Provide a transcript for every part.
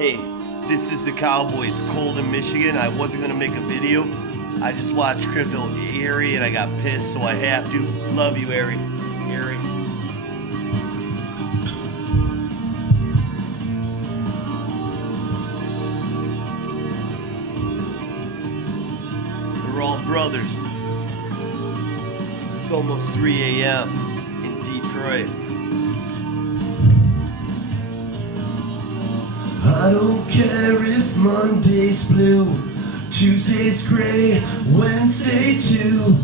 Hey, this is the Cowboy. It's cold in Michigan. I wasn't gonna make a video. I just watched Crypto Ari and I got pissed, so I have to. Love you, Ari. Ari. We're all brothers. It's almost 3 a.m. in Detroit. I don't care if Monday's blue, Tuesday's gray, Wednesday too,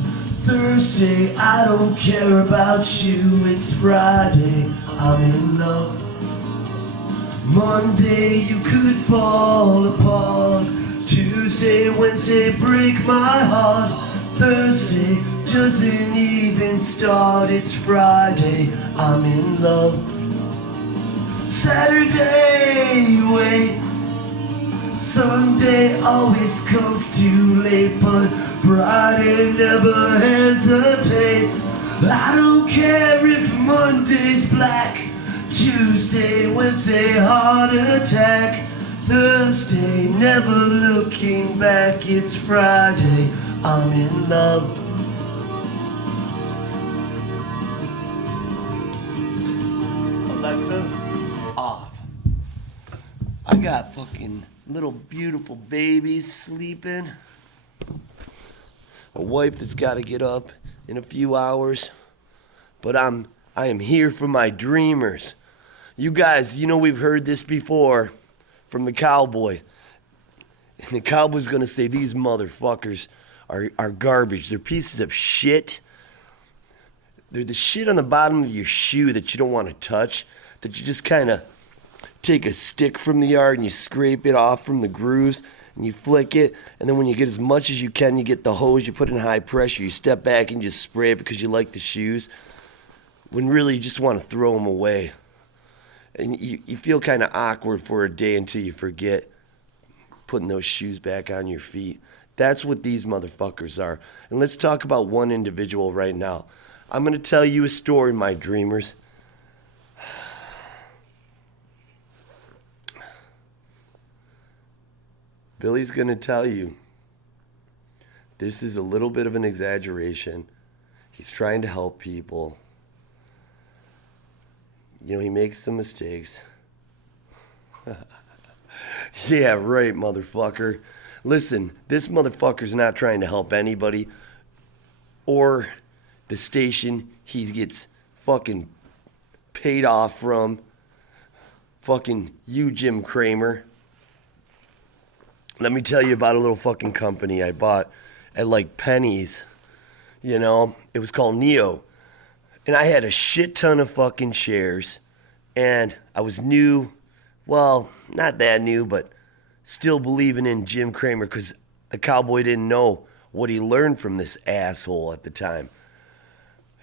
Thursday I don't care about you, it's Friday, I'm in love. Monday you could fall apart, Tuesday, Wednesday break my heart, Thursday doesn't even start, it's Friday, I'm in love. Saturday, wait. Sunday always comes too late, but Friday never hesitates. I don't care if Monday's black, Tuesday, Wednesday, heart attack, Thursday, never looking back, it's Friday, I'm in love. Alexa, off. I got fucking little beautiful babies sleeping. A wife that's got to get up in a few hours. But I am here for my dreamers. You guys, you know we've heard this before from the Cowboy. And the Cowboy's gonna say these motherfuckers are garbage. They're pieces of shit. They're the shit on the bottom of your shoe that you don't want to touch, that you just kind of take a stick from the yard and you scrape it off from the grooves and you flick it, and then when you get as much as you can, you get the hose, you put it in high pressure, you step back and just spray it because you like the shoes, when really you just want to throw them away. And you feel kind of awkward for a day until you forget putting those shoes back on your feet. That's what these motherfuckers are. And let's talk about one individual right now. I'm going to tell you a story, my dreamers. Billy's going to tell you this is a little bit of an exaggeration. He's trying to help people. You know, he makes some mistakes. Yeah, right, motherfucker. Listen, this motherfucker's not trying to help anybody or the station he gets fucking paid off from. Fucking you, Jim Cramer. Let me tell you about a little fucking company I bought at like pennies. You know, it was called Neo. And I had a shit ton of fucking shares. And I was new, well, not that new, but still believing in Jim Cramer because the Cowboy didn't know what he learned from this asshole at the time.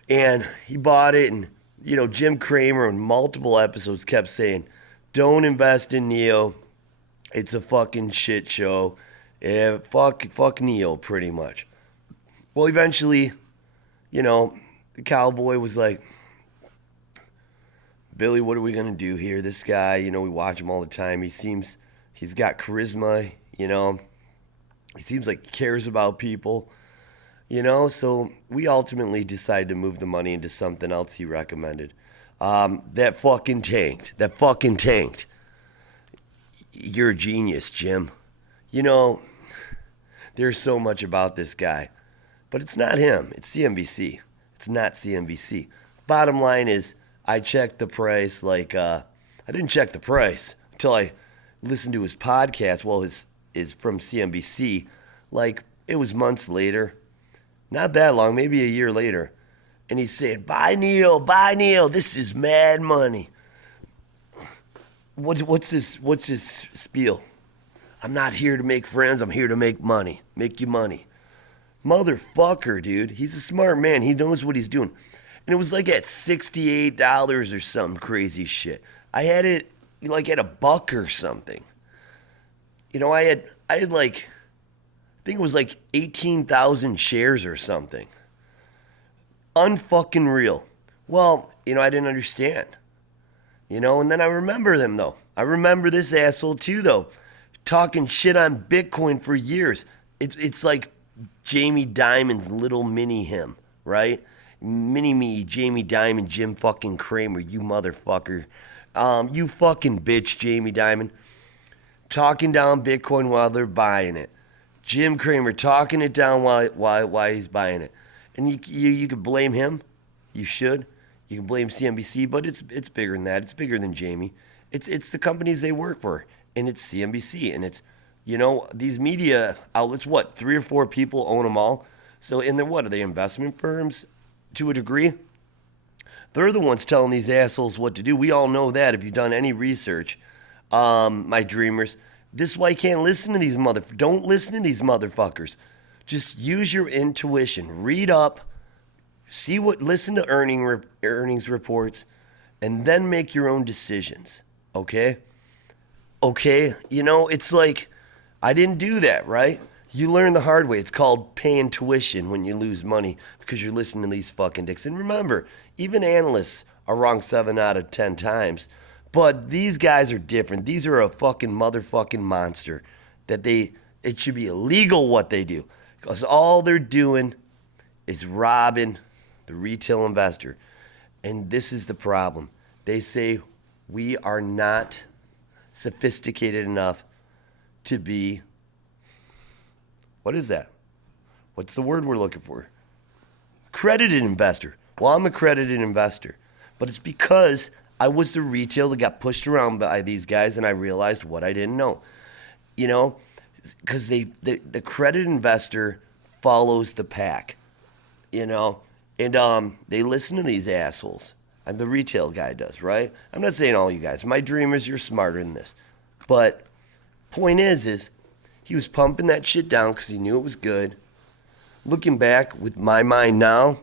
And he bought it, and, you know, Jim Cramer in multiple episodes kept saying, don't invest in Neo. It's a fucking shit show. Yeah, fuck Neo, pretty much. Well, eventually, you know, the Cowboy was like, Billy, what are we going to do here? This guy, you know, we watch him all the time. He's got charisma, you know. He seems like he cares about people. You know, so we ultimately decided to move the money into something else he recommended. That fucking tanked. You're a genius, Jim. You know, there's so much about this guy. But it's not him. It's CNBC. It's not CNBC. Bottom line is, I checked the price like, I didn't check the price until I listened to his podcast. Well, his is from CNBC. Like, it was months later. Not that long, maybe a year later. And he said, buy Neil, this is mad money. What's this spiel? I'm not here to make friends, I'm here to make money. Make you money. Motherfucker, dude. He's a smart man. He knows what he's doing. And it was like at $68 or some crazy shit. I had it like at $1 or something. You know, I had like, I think it was like 18,000 shares or something. Unfucking real. Well, you know, I didn't understand. You know, and then I remember them though. I remember this asshole too, though, talking shit on Bitcoin for years. It's like Jamie Dimon's little mini him, right? Mini me, Jamie Dimon, Jim fucking Cramer, you motherfucker. You fucking bitch, Jamie Dimon. Talking down Bitcoin while they're buying it. Jim Cramer talking it down while he's buying it. And you could blame him. You should. You can blame CNBC, but it's bigger than that. It's bigger than Jamie. It's the companies they work for, and it's CNBC, and it's, these media outlets. What, 3 or 4 people own them all? So, and then what are they, investment firms to a degree? They're the ones telling these assholes what to do. We all know that if you've done any research, my dreamers. This is why you can't listen to these Don't listen to these motherfuckers. Just use your intuition. Read up. Listen to earnings reports, and then make your own decisions. Okay? Okay? It's like, I didn't do that, right? You learn the hard way. It's called paying tuition when you lose money because you're listening to these fucking dicks. And remember, even analysts are wrong 7 out of 10 times. But these guys are different. These are a fucking motherfucking monster. It should be illegal what they do. Because all they're doing is robbing the retail investor. And this is the problem. They say we are not sophisticated enough to be, what is that? What's the word we're looking for? Accredited investor. Well, I'm an accredited investor. But it's because I was the retail that got pushed around by these guys, and I realized what I didn't know. Because the accredited investor follows the pack, and they listen to these assholes. The retail guy does, right? I'm not saying all you guys. My dreamers, you're smarter than this. But point is he was pumping that shit down because he knew it was good. Looking back with my mind now,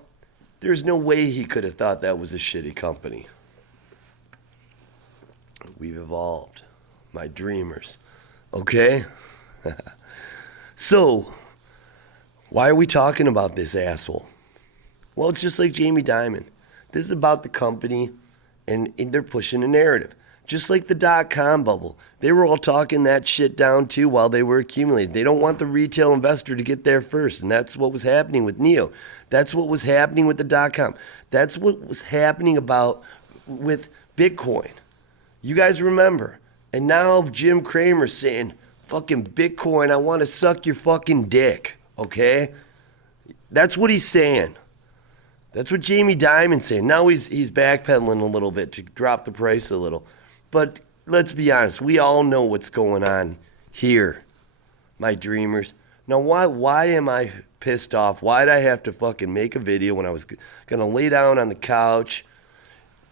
there's no way he could have thought that was a shitty company. We've evolved, my dreamers. Okay? So, why are we talking about this asshole? Well, it's just like Jamie Dimon. This is about the company, and they're pushing a narrative. Just like the dot-com bubble. They were all talking that shit down too while they were accumulating. They don't want the retail investor to get there first, and that's what was happening with Neo. That's what was happening with the dot-com. That's what was happening with Bitcoin. You guys remember. And now Jim Cramer saying, fucking Bitcoin, I want to suck your fucking dick. Okay? That's what he's saying. That's what Jamie Dimon's saying. Now he's backpedaling a little bit to drop the price a little. But let's be honest, we all know what's going on here, my dreamers. Now, why am I pissed off? Why did I have to fucking make a video when I was going to lay down on the couch,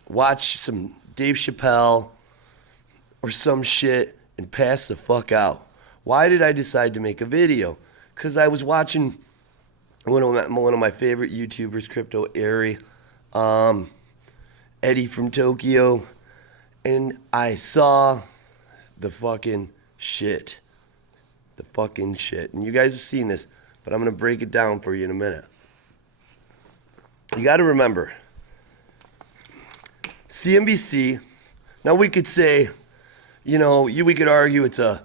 watch some Dave Chappelle or some shit, and pass the fuck out? Why did I decide to make a video? Because I was watching one of my favorite YouTubers, Crypto Airy, Eddie from Tokyo, and I saw the fucking shit. The fucking shit. And you guys have seen this, but I'm going to break it down for you in a minute. You got to remember, CNBC, now we could say, we could argue it's a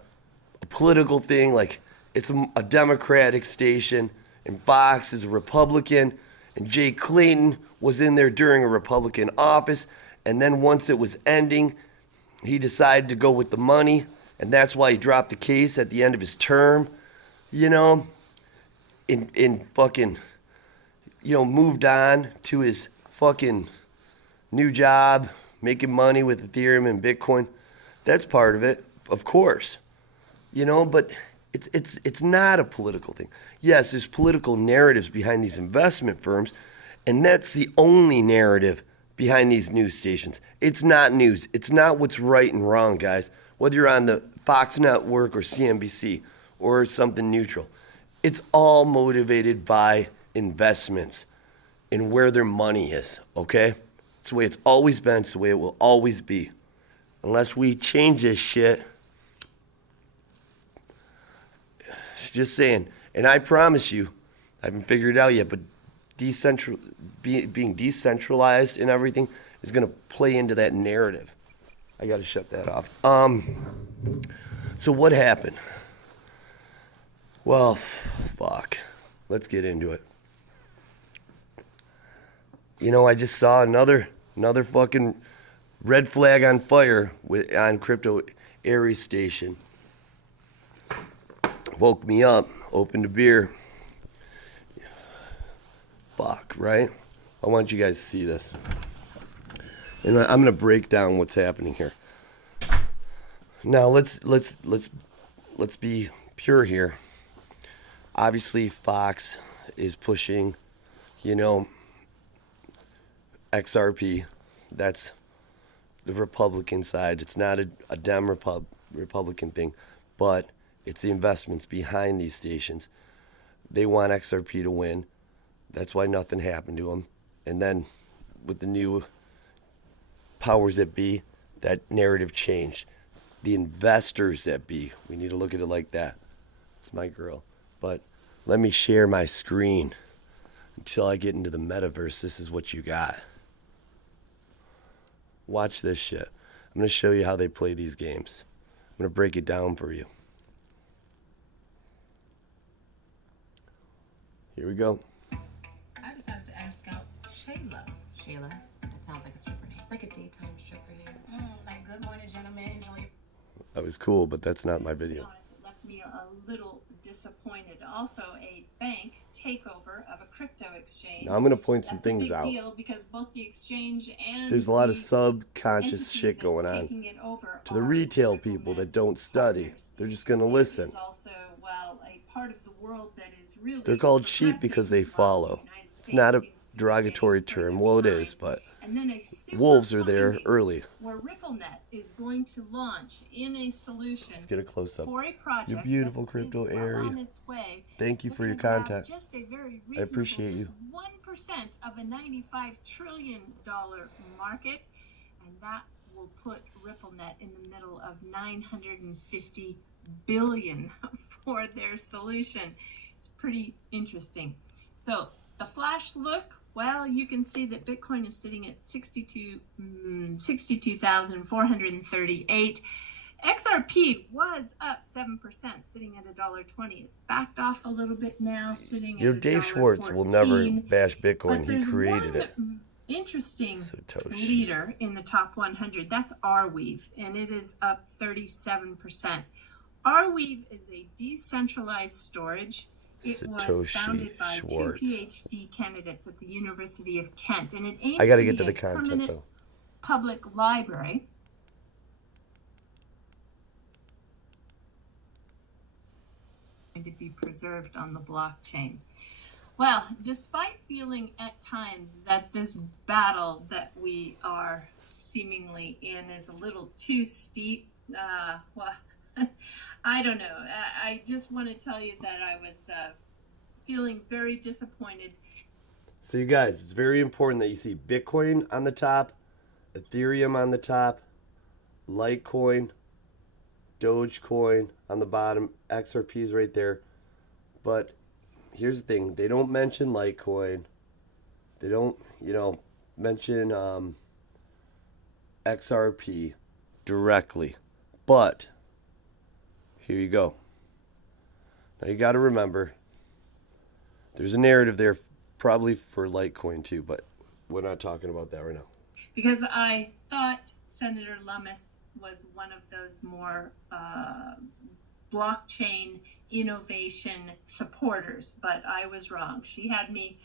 political thing, like it's a Democratic station, and Fox is a Republican, and Jay Clayton was in there during a Republican office, and then once it was ending, he decided to go with the money, and that's why he dropped the case at the end of his term, in fucking, moved on to his fucking new job, making money with Ethereum and Bitcoin. That's part of it, of course, but it's not a political thing. Yes, there's political narratives behind these investment firms, and that's the only narrative behind these news stations. It's not news. It's not what's right and wrong, guys. Whether you're on the Fox Network or CNBC or something neutral, it's all motivated by investments and where their money is, okay? It's the way it's always been. It's the way it will always be. Unless we change this shit. Just saying. And I promise you, I haven't figured it out yet, but being decentralized and everything is going to play into that narrative. I gotta shut that off. So what happened? Well, fuck. Let's get into it. You know, I just saw another fucking red flag on fire on Crypto Aries Station. Woke me up, opened a beer. Fuck, right? I want you guys to see this. And I'm gonna break down what's happening here. Now let's be pure here. Obviously Fox is pushing, you know, XRP. That's the Republican side. It's not a Republican thing, but it's the investments behind these stations. They want XRP to win. That's why nothing happened to them. And then with the new powers that be, that narrative changed. The investors that be, we need to look at it like that. It's my girl. But let me share my screen until I get into the metaverse. This is what you got. Watch this shit. I'm going to show you how they play these games. I'm going to break it down for you. Here we go. I decided to ask out Shayla. Shayla? That sounds like a stripper name. Like a daytime stripper name. Like good morning, gentlemen. Enjoy. That was cool, but that's not my video. It left me a little disappointed. Also, a bank takeover of a crypto exchange. Now I'm going to point some That's things a big out. deal because both the exchange and There's a lot of the subconscious entity shit that's going on. taking it over To the are retail Ripple people that Net don't study, partners. they're just going to It listen. is also, well, a part of the world that is really They're called sheep because they progressing, while the follow. United It's not a States seems to be derogatory waiting for term. the Well, it time. is, but And then a super wolves are there finding early. where RippleNet is going to launch in a solution Let's get a close up. for a project You're beautiful, that Crypto is well Airy. on its way. Thank you for your Looking to grab content. just a very I appreciate you. reasonable, just 1% of a $95 trillion market, and that will put RippleNet in the middle of $950 billion for their solution. It's pretty interesting. So the flash look, well, you can see that Bitcoin is sitting at 62,438. XRP was up 7%, sitting at $1.20. It's backed off a little bit now, sitting You know, at Dave Schwartz will never $1.14. bash But Bitcoin. He there's created one it. interesting Satoshi. leader in the top 100. That's Arweave, and it is up 37%. Arweave is a decentralized storage. It was Satoshi founded by Schwartz. two PhD candidates at the University of Kent, and it aims I got to to get to be the a content, permanent though. public library. Going to be preserved on the blockchain. Well, despite feeling at times that this battle that we are seemingly in is a little too steep, well, I don't know. I just want to tell you that I was feeling very disappointed. So you guys, it's very important that you see Bitcoin on the top, Ethereum on the top, Litecoin, Dogecoin on the bottom, XRP is right there. But here's the thing, they don't mention Litecoin. They don't, mention XRP directly. But here you go. Now you got to remember, there's a narrative there probably for Litecoin too, but we're not talking about that right now. Because I thought Senator Lummis was one of those more blockchain innovation supporters, but I was wrong. She had me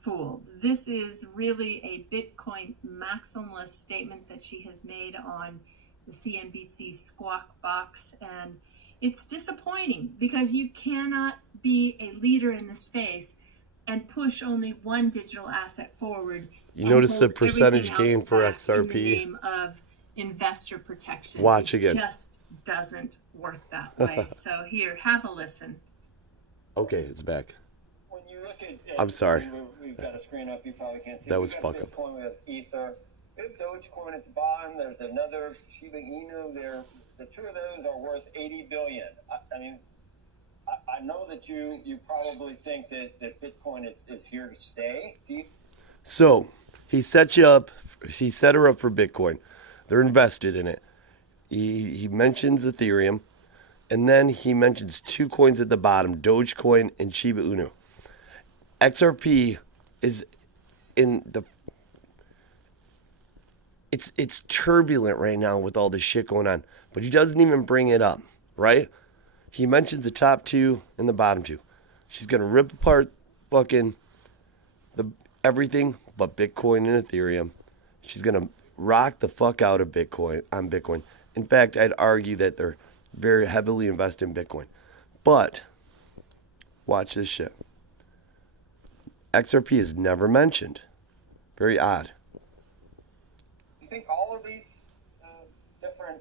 fooled. This is really a Bitcoin maximalist statement that she has made on the CNBC Squawk Box, and it's disappointing because you cannot be a leader in the space and push only one digital asset forward. You notice the hold percentage everything gain else for back in the XRP? name of investor protection. Watch It again. just doesn't work that way. So here, have a listen. Okay, it's back. When you look at, I'm sorry. We've got a screen up. You probably can't see. That We've was got fuck up. Bitcoin, we have Ether. We have Dogecoin at the bottom. There's another Shiba Inu there. The two of those are worth 80 billion. I mean, I know that you probably think that Bitcoin is here to stay. So he set you up. He set her up for Bitcoin. They're invested in it. he mentions Ethereum, and then he mentions two coins at the bottom, Dogecoin and Shiba Inu. XRP is in the it's turbulent right now with all this shit going on, but he doesn't even bring it up, right? He mentions the top two and the bottom two. She's gonna rip apart fucking everything but Bitcoin and Ethereum. She's gonna rock the fuck out of Bitcoin on Bitcoin. In fact, I'd argue that they're very heavily invested in Bitcoin. But watch this shit. XRP is never mentioned. Very odd. You think all of these different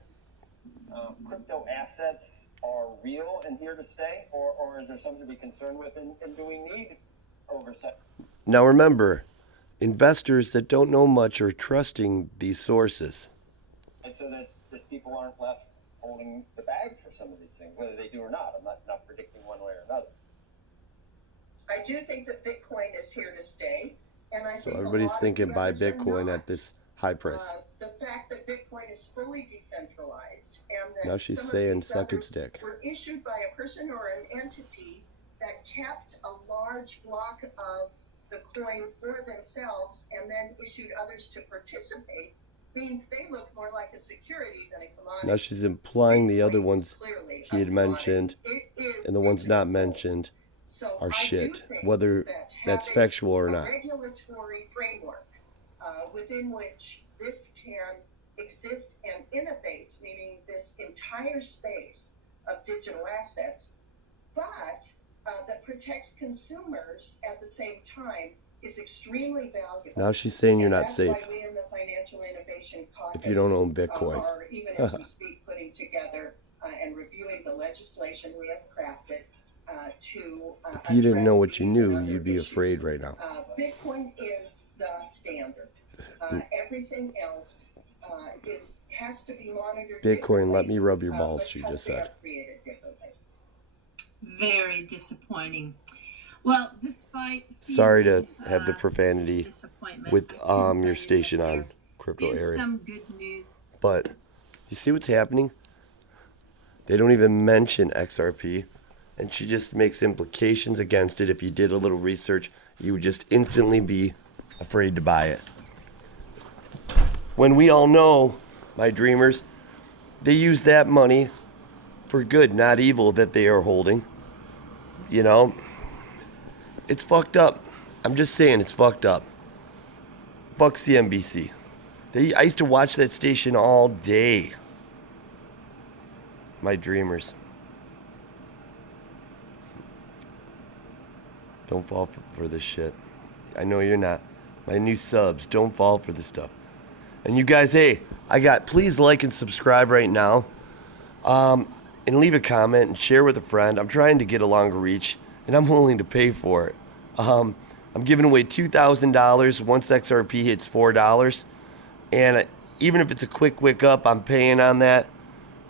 crypto assets are real and here to stay, or is there something to be concerned with, and do we need oversight? Now remember, investors that don't know much are trusting these sources. And so that people aren't left holding the bag for some of these things, whether they do or not. I'm not predicting one way or another. I do think that Bitcoin is here to stay, and I So think everybody's a lot thinking of the buy others are Bitcoin not. at this high price. The fact that Bitcoin is fully decentralized, and that Now she's some of saying these suck its others dick. were issued by a person or an entity that kept a large block of the coin for themselves and then issued others to participate, means they look more like a security than a commodity. Now she's implying the other Bitcoin is ones clearly he had a mentioned commodity. It is and the ones not digital. mentioned So are I do shit, think whether that that's having factual or a not. regulatory framework within which this can exist and innovate, meaning this entire space of digital assets, but that protects consumers at the same time, is extremely valuable. Now she's saying you're And not that's safe why we in the Financial Innovation Caucus if you don't own Bitcoin. are, even as we speak, putting together and reviewing the legislation we have crafted to If you didn't know address what you these knew, and other you'd be issues. afraid right now. Bitcoin is the standard. Everything else has to be monitored. Bitcoin, let differently, me rub your balls, she because just they are said. created differently. Very disappointing. Well, despite Sorry to feeling, have the profanity disappointment, with I can tell your you station that on there crypto is area. some good news. But you see what's happening? They don't even mention XRP, and she just makes implications against it. If you did a little research, you would just instantly be afraid to buy it. When we all know, my dreamers, they use that money for good, not evil, that they are holding. You know? It's fucked up. I'm just saying it's fucked up. Fuck CNBC. I used to watch that station all day. My dreamers. Don't fall for this shit. I know you're not. My new subs, don't fall for this stuff. And you guys, hey, please like and subscribe right now. And leave a comment and share with a friend. I'm trying to get a longer reach, and I'm willing to pay for it. I'm giving away $2,000 once XRP hits $4. And even if it's a quick wick up, I'm paying on that.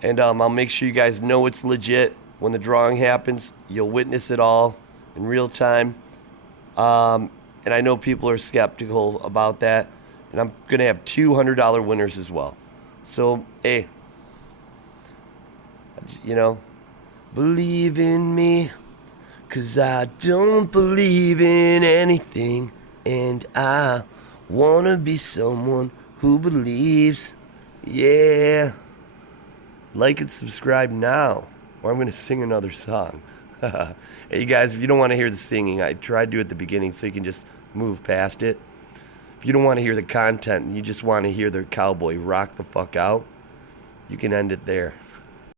And I'll make sure you guys know it's legit. When the drawing happens, you'll witness it all in real time. And I know people are skeptical about that. And I'm going to have $200 winners as well. So, hey, you know, believe in me, 'cause I don't believe in anything. And I want to be someone who believes. Yeah. Like and subscribe now, or I'm going to sing another song. Hey, you guys, if you don't want to hear the singing, I tried to at the beginning so you can just move past it. If you don't want to hear the content and you just want to hear the cowboy rock the fuck out, you can end it there.